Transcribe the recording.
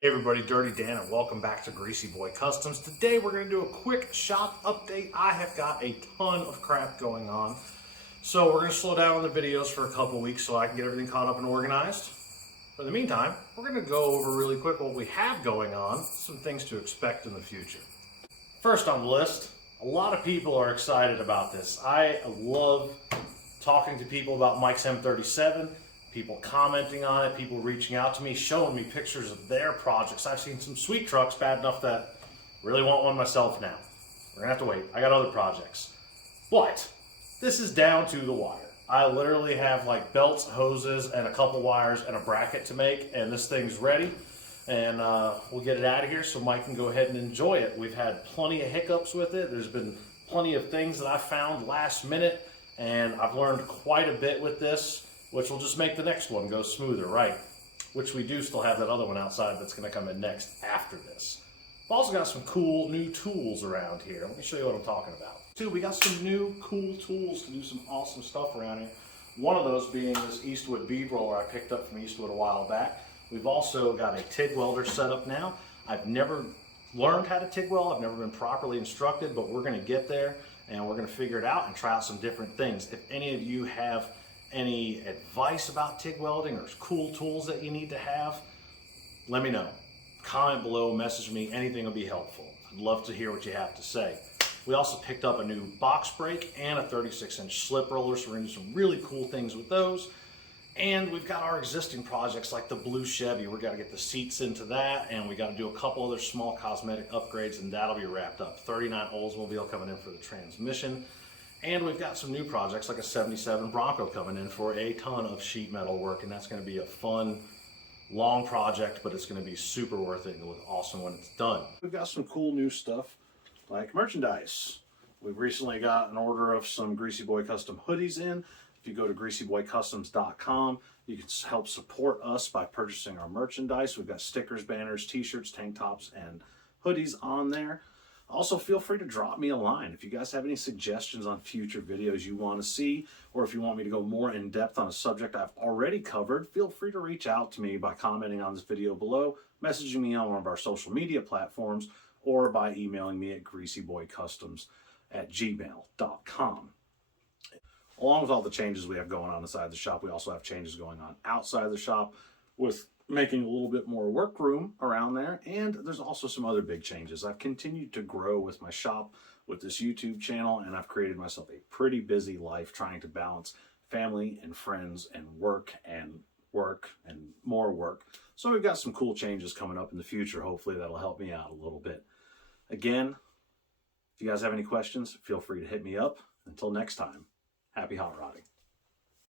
Hey everybody, Dirty Dan, and welcome back to Greasy Boy Customs. Today we're going to do a quick shop update. I have got a ton of crap going on, so we're going to slow down on the videos for a couple weeks so I can get everything caught up and organized. But in the meantime, we're going to go over really quick what we have going on, some things to expect in the future. First on the list, a lot of people are excited about this. I love talking to people about Mike's M37. People commenting on it, people reaching out to me, showing me pictures of their projects. I've seen some sweet trucks, bad enough that I really want one myself now. We're gonna have to wait. I got other projects. But this is down to the wire. I literally have like belts, hoses, and a couple wires and a bracket to make, and this thing's ready. And we'll get it out of here so Mike can go ahead and enjoy it. We've had plenty of hiccups with it. There's been plenty of things that I found last minute, and I've learned quite a bit with this, which will just make the next one go smoother, right? Which we do still have that other one outside that's gonna come in next after this. I've also got some cool new tools around here. Let me show you what I'm talking about. Too, we got some new cool tools to do some awesome stuff around here. One of those being this Eastwood bead roller I picked up from Eastwood a while back. We've also got a Tig Welder set up now. I've never learned how to Tig weld. I've never been properly instructed, but we're gonna get there and we're gonna figure it out and try out some different things. If any of you have any advice about TIG welding or cool tools that you need to have, let me know. Comment below, message me, anything will be helpful. I'd love to hear what you have to say. We also picked up a new box brake and a 36-inch slip roller, so we're gonna do some really cool things with those. And we've got our existing projects like the blue Chevy. We've got to get the seats into that, and we got to do a couple other small cosmetic upgrades, and that'll be wrapped up. 39 Oldsmobile coming in for the transmission. And we've got some new projects like a 77 Bronco coming in for a ton of sheet metal work, and that's going to be a fun, long project, but it's going to be super worth it and look awesome when it's done. We've got some cool new stuff like merchandise. We've recently got an order of some Greasy Boy Custom hoodies in. If you go to greasyboycustoms.com, you can help support us by purchasing our merchandise. We've got stickers, banners, t-shirts, tank tops, and hoodies on there. Also, feel free to drop me a line if you guys have any suggestions on future videos you want to see, or if you want me to go more in depth on a subject I've already covered. Feel free to reach out to me by commenting on this video below, messaging me on one of our social media platforms, or by emailing me at greasyboycustoms@gmail.com. Along with all the changes we have going on inside the shop, we also have changes going on outside the shop with making a little bit more work room around there, and there's also some other big changes. I've continued to grow with my shop, with this YouTube channel, and I've created myself a pretty busy life trying to balance family and friends and work and more work. So we've got some cool changes coming up in the future. Hopefully that'll help me out a little bit. Again, if you guys have any questions, feel free to hit me up. Until next time, happy hot rodding.